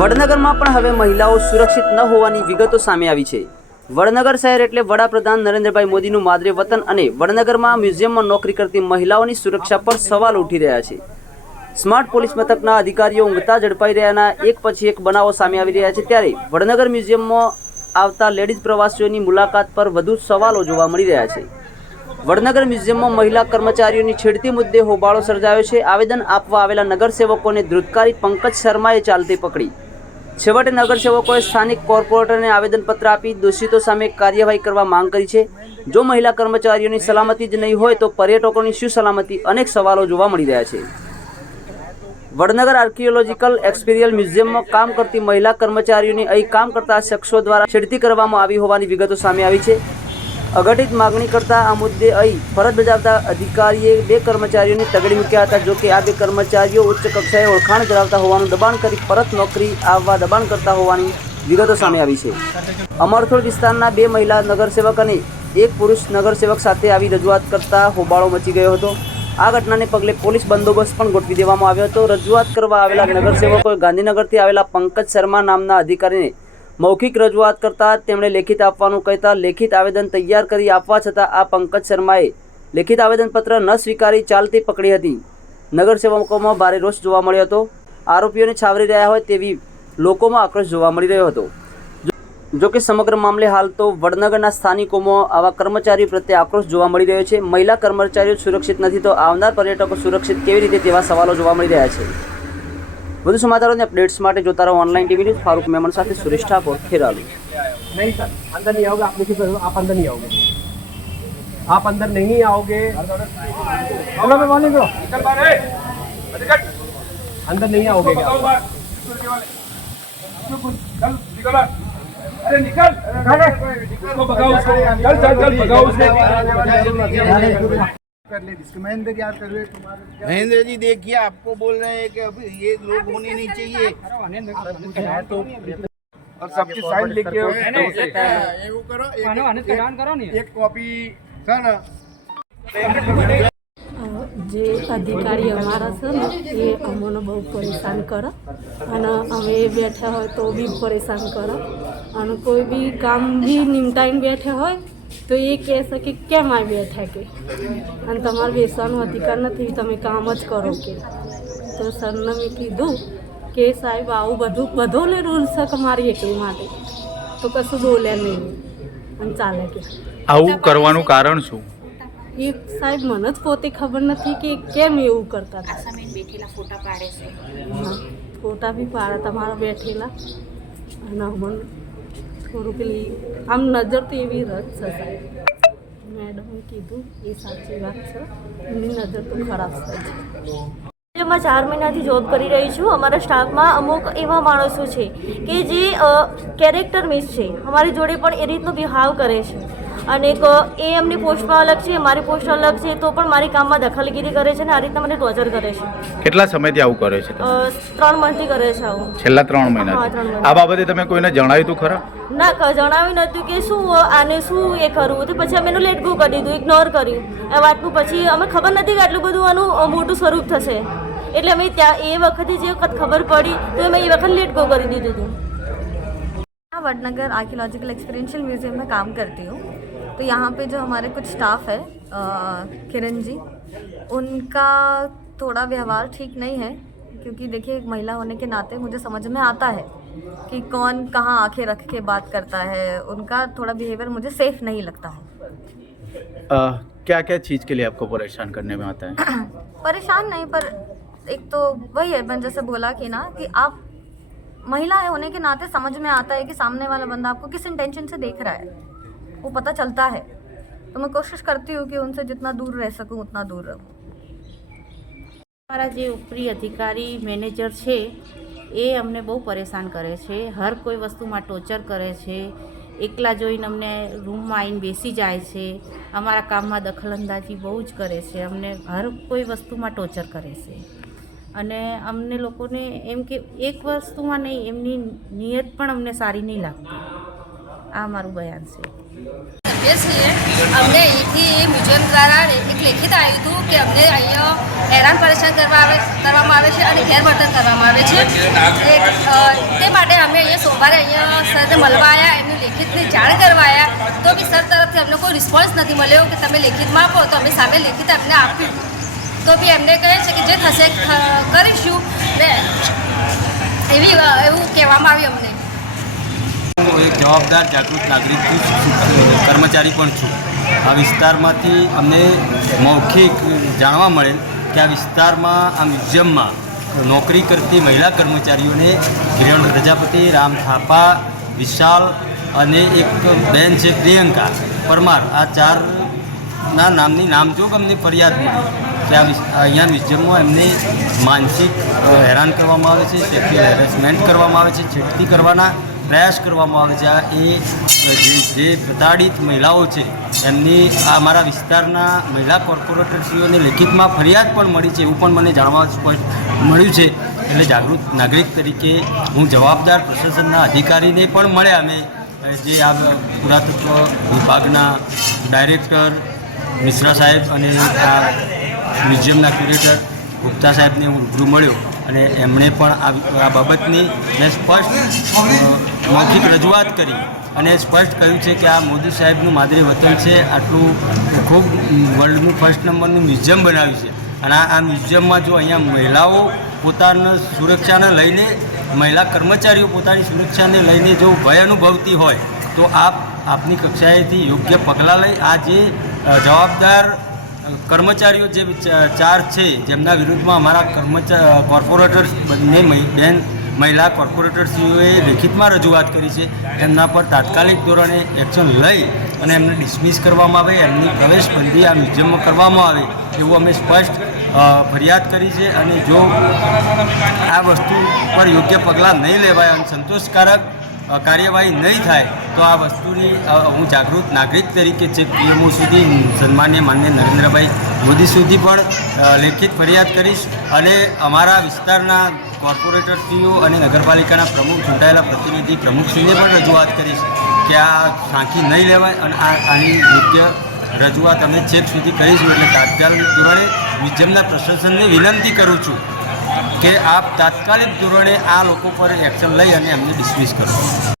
વડનગરમાં પણ હવે મહિલાઓ સુરક્ષિત ન હોવાની વિગતો સામે આવી છે. વડનગર શહેર એટલે વડાપ્રધાન નરેન્દ્રભાઈ મોદીનું માદરે વતન અને વડનગરમાં મ્યુઝિયમમાં નોકરી કરતી મહિલાઓની સુરક્ષા પર સવાલ ઉઠી રહ્યા છે. સ્માર્ટ પોલીસ મથકના અધિકારીઓ ઊંઘતા ઝડપાઈ રહ્યાના એક પછી એક બનાવો સામે આવી રહ્યા છે ત્યારે વડનગર મ્યુઝિયમમાં આવતા લેડીઝ પ્રવાસીઓની મુલાકાત પર વધુ સવાલો જોવા મળી રહ્યા છે. વડનગર મ્યુઝિયમમાં મહિલા કર્મચારીઓની છેડતી મુદ્દે હોબાળો સર્જાયો છે. આવેદન આપવા આવેલા નગરસેવકોને ધ્રુતકારી પંકજ શર્માએ ચાલતી પકડી. છેવટે નગરસેવકોએ સ્થાનિક કોર્પોરેટરને આવેદનપત્ર આપી દોષિતો સામે કાર્યવાહી કરવા માંગ કરી છે. જો મહિલા કર્મચારીઓની સલામતી જ નહીં હોય તો પર્યટકોની શું સલામતી? અનેક સવાલો જોવા મળી રહ્યા છે. વડનગર આર્કિયોલોજીકલ એક્સપિરિયલ મ્યુઝિયમમાં કામ કરતી મહિલા કર્મચારીઓની અહીં કામ કરતા શખ્સો દ્વારા છેડતી કરવામાં આવી હોવાની વિગતો સામે આવી છે. અઘટિત માગણી કરતા આ મુદ્દે અહીં ફરજ બજાવતા અધિકારીએ બે કર્મચારીઓને તગડી મૂક્યા હતા. જોકે આ બે કર્મચારીઓ ઉચ્ચ કક્ષાએ ઓળખાણ ધરાવતા હોવાનું દબાણ કરી પરત નોકરી આવવા દબાણ કરતા હોવાની વિગતો સામે આવી છે. અમરથોડ વિસ્તારના બે મહિલા નગરસેવક અને એક પુરુષ નગરસેવક સાથે આવી રજૂઆત કરતા હોબાળો મચી ગયો હતો. આ ઘટનાને પગલે પોલીસ બંદોબસ્ત પણ ગોઠવી દેવામાં આવ્યો હતો. રજૂઆત કરવા આવેલા નગરસેવકોએ ગાંધીનગરથી આવેલા પંકજ શર્મા નામના અધિકારીને મૌખિક રજૂઆત કરતા તેમણે લેખિત આપવાનું કહેતા લેખિત આવેદન તૈયાર કરી આપવા છતાં આ પંકજ શર્માએ લેખિત આવેદનપત્ર ન સ્વીકારી ચાલતી પકડી હતી. નગરસેવકોમાં ભારે રોષ જોવા મળ્યો હતો. આરોપીઓને છાવરી રહ્યા હોય તેવી લોકોમાં આક્રોશ જોવા મળી રહ્યો હતો. જો કે સમગ્ર મામલે હાલ તો વડનગરના સ્થાનિકોમાં આવા કર્મચારીઓ પ્રત્યે આક્રોશ જોવા મળી રહ્યો છે. મહિલા કર્મચારીઓ સુરક્ષિત નથી તો આવનાર પર્યટકો સુરક્ષિત કેવી રીતે તેવા સવાલો જોવા મળી રહ્યા છે? વધુ સમાચારોની અપડેટ્સ માટે જોતા રહો online TV news Farooq Memon સાથે સુરેશ ઠાકોર ખેરાલુ नहीं सर अंदर नहीं आओगे आप लिखित करो, आप अंदर नहीं आओगे आप अंदर नहीं आओगे हेलो मैं मॉर्निंग ब्रो अंदर नहीं आओगे क्या आप? अरे निकल उसको भगाओ उसको चल चल चल भगाओ उसको कर ले जिसको महेंद्र याद कर रहे तुम्हारे महेंद्र जी देखिए आपको बोल रहे हैं कि अभी ये लोग होने नहीं चाहिए और सबकी साइन लेके એવું કરો એક- एक कॉपी है ना જે અધિકારી અમારા છે ને એ અમને બહુ પરેશાન કરે અને અમે બેઠા હોય તો બી પરેશાન કરે અને કોઈ બી કામ બી નિમટાઈને બેઠા હોય તો એ કહેશે કે કેમ આ બેઠા કે? અને તમારે બેસવાનો અધિકાર નથી તમે કામ જ કરો કે. તો સરને મેં કીધું કે સાહેબ આવું બધું બધોને રૂલ્સ છે તમારી મારી એકલી માટે. તો કશું બોલે નહીં. અને ચાલે કે. આવું કરવાનું કારણ શું? એ સાહેબ મને જ પોતે ખબર નથી કે કેમ એવું કરતા હતા. બેઠેલા ફોટા પાડે છે. હા, ફોટા બી પાડે તમારા બેઠેલા. અને અમને થોડું પેલી આમ નજર તો એવી રદ છે મેડમે કીધું, એ સાચી વાત છે. એમની નજર તો ખરાબ છે. જેમાં ચાર મહિનાથી જોબ કરી રહી છું, અમારા સ્ટાફમાં અમુક એવા માણસો છે કે જે કેરેક્ટર મિસ છે. અમારી જોડે પણ એ રીતનો બિહાવ કરે છે. અને એક, અ, એ એમની પોસ્ટમાં અલગ છે મારી પોસ્ટ અલગ છે તો પણ મારી કામમાં દખલગીરી કરે છે અને આ રીતના મને ટોર્ચર કરે છે કેટલા સમયથી આવું કરે છે તમે? અ, ત્રણ મંથથી કરે છે આવું છેલ્લા ત્રણ હા, ત્રણ મહિનાથી મહિના. આ બાબતે તમે કોઈને જણાવ્યું હતું ખરા ના ક- જણાવ્યું નહોતું કે શું આને શું એ કરવું તો પછી અમે એનું લેટ ગો કરી દીધું ઇગ્નોર કર્યું એ વાતનું પછી અમે ખબર નથી કે આટલું બધું આનું અ, મોટું સ્વરૂપ થશે એટલે અમે ત્યાં એ વખતે જે વખત ખબર પડી તો અમે એ વખત લેટ ગો કરી દીધું હતું मैं वडनगर आर्कियोलॉजिकल एक्सपीरियंशियल म्यूज़ियम में काम करती हूँ तो यहाँ पे जो हमारे कुछ स्टाफ है किरण जी उनका थोड़ा व्यवहार ठीक नहीं है क्योंकि देखिए एक महिला होने के नाते मुझे समझ में आता है कि कौन कहाँ आँखें रख के बात करता है। उनका थोड़ा बिहेवियर मुझे सेफ़ नहीं लगता है। आ, क्या क्या चीज़ के लिए आपको परेशान करने में आता है? परेशान नहीं पर एक तो वही है मैंने जैसे बोला कि ना कि आप महिला है होने के नाते समझ में आता है कि सामने वाला बंदा आपको किस इंटेंशन से देख रहा है। वो पता चलता है तो मैं कोशिश करती हूँ कि उनसे जितना दूर रह सकूँ उतना दूर रहूँ અમારા જે ઉપરી અધિકારી મેનેજર છે એ અમને બહુ પરેશાન કરે છે હર કોઈ વસ્તુમાં ટોર્ચર કરે છે એકલા જોઈને અમને રૂમમાં આવીને બેસી જાય છે અમારા કામમાં દખલઅંદાજી બહુ જ કરે છે અમને હર કોઈ વસ્તુમાં ટોર્ચર કરે છે અને અમને લોકોને એમ કે એક વસ્તુમાં નહીં એમની નિયત પણ અમને સારી નહીં લાગતી આ મારું બયાન છે. છીએ, અમને અહીંથી મ્યુઝિયમ દ્વારા એક લેખિત આવ્યું હતું કે અમને અહીંયા હેરાન પરેશાન કરવા આવે, કરવામાં આવે છે અને ગેરવર્તન કરવામાં આવે છે. તે માટે અમે અહીંયા સોમવારે અહીંયા સરને મળવા આવ્યા એમની લેખિતની જાણ કરવા આવ્યા તો બી સર તરફથી અમને કોઈ રિસ્પોન્સ નથી મળ્યો કે તમે લેખિતમાં આપો, તો અમે સામે લેખિત અમને આપ્યું. તો બી એમને કહે છે કે જે થશે કરીશું. ને એવી એવું કહેવામાં આવ્યું અમને. હું એક જવાબદાર જાગૃત નાગરિક કર્મચારી પણ છું. આ વિસ્તારમાંથી અમને મૌખિક જાણવા મળેલ કે આ વિસ્તારમાં આ મ્યુઝિયમમાં નોકરી કરતી મહિલા કર્મચારીઓને કિરણ પ્રજાપતિ રામ થાપા, વિશાલ અને એક બેન છે પ્રિયંકા પરમાર. આ ચારના નામની નામજોગ અમને ફરિયાદ મળી કે આ અહીંયા મ્યુઝિયમમાં એમને માનસિક હેરાન કરવામાં આવે છે સેક્સ્યુઅલ હેરેસમેન્ટ કરવામાં આવે છે, છેડતી કરવાના પ્રયાસ કરવામાં આવે છે. એ જે પ્રતાડિત મહિલાઓ છે, એમની અમારા વિસ્તારના મહિલા કોર્પોરેટરશ્રીઓને લેખિતમાં ફરિયાદ પણ મળી છે એવું પણ મને જાણવા સ્પષ્ટ મળ્યું છે. એટલે જાગૃત નાગરિક તરીકે હું જવાબદાર પ્રશાસનના અધિકારીને પણ મળ્યા. અમે જે આ પુરાતત્વ વિભાગના ડાયરેક્ટર મિશ્રા સાહેબ અને આ મ્યુઝિયમના ક્યુરેટર ગુપ્તા સાહેબને હું રૂબરૂ મળ્યો. અને એમણે પણ આ બાબતની મેં સ્પષ્ટ મૌખિક રજૂઆત કરી અને સ્પષ્ટ કહ્યું છે કે આ મોદી સાહેબનું માદરી વતન છે. આટલું ખૂબ વર્લ્ડનું ફર્સ્ટ નંબરનું મ્યુઝિયમ બનાવ્યું છે. અને આ મ્યુઝિયમમાં જો અહીંયા મહિલાઓ પોતાના સુરક્ષાને લઈને, મહિલા કર્મચારીઓ પોતાની સુરક્ષાને લઈને જો ભય અનુભવતી હોય, તો આપ આપની કક્ષાએથી યોગ્ય પગલાં લઈ. આ જે જવાબદાર કર્મચારીઓ જે ચાર છે, જેમના વિરુદ્ધમાં અમારા કર્મચા કોર્પોરેટર્સ બંને બેન મહિલા કોર્પોરેટરશ્રીઓએ લેખિતમાં રજૂઆત કરી છે. એમના પર તાત્કાલિક ધોરણે એક્શન લઈ અને એમને ડિસમિસ કરવામાં આવે, એમની પ્રવેશબંધી આ મ્યુઝિયમમાં કરવામાં આવે એવું અમે સ્પષ્ટ ફરિયાદ કરી છે અને જો આ વસ્તુ પર યોગ્ય પગલાં નહીં લેવાય અને સંતોષકારક કાર્યવાહી નહીં થાય તો આ વસ્તુની હું જાગૃત નાગરિક તરીકે છે પીએમઓ સુધી, સન્માન્ય માન્ય નરેન્દ્રભાઈ મોદી સુધી પણ લેખિત ફરિયાદ કરીશ અને અમારા વિસ્તારના કોર્પોરેટરશ્રીઓ અને નગરપાલિકાના પ્રમુખ, ચૂંટાયેલા પ્રતિનિધિ પ્રમુખશ્રીને પણ રજૂઆત કરીશ કે આ સાંખી નહીં લેવાય અને આ, આની યોગ્ય રજૂઆત અમે ચેક સુધી કરીશું એટલે તાત્કાલિક ધોરણે મ્યુઝિયમના પ્રશાસનને વિનંતી કરું છું. કે આપ તાત્કાલિક ધોરણે આ લોકો પર એક્શન લઈ અને એમને ડિસમિસ કરો.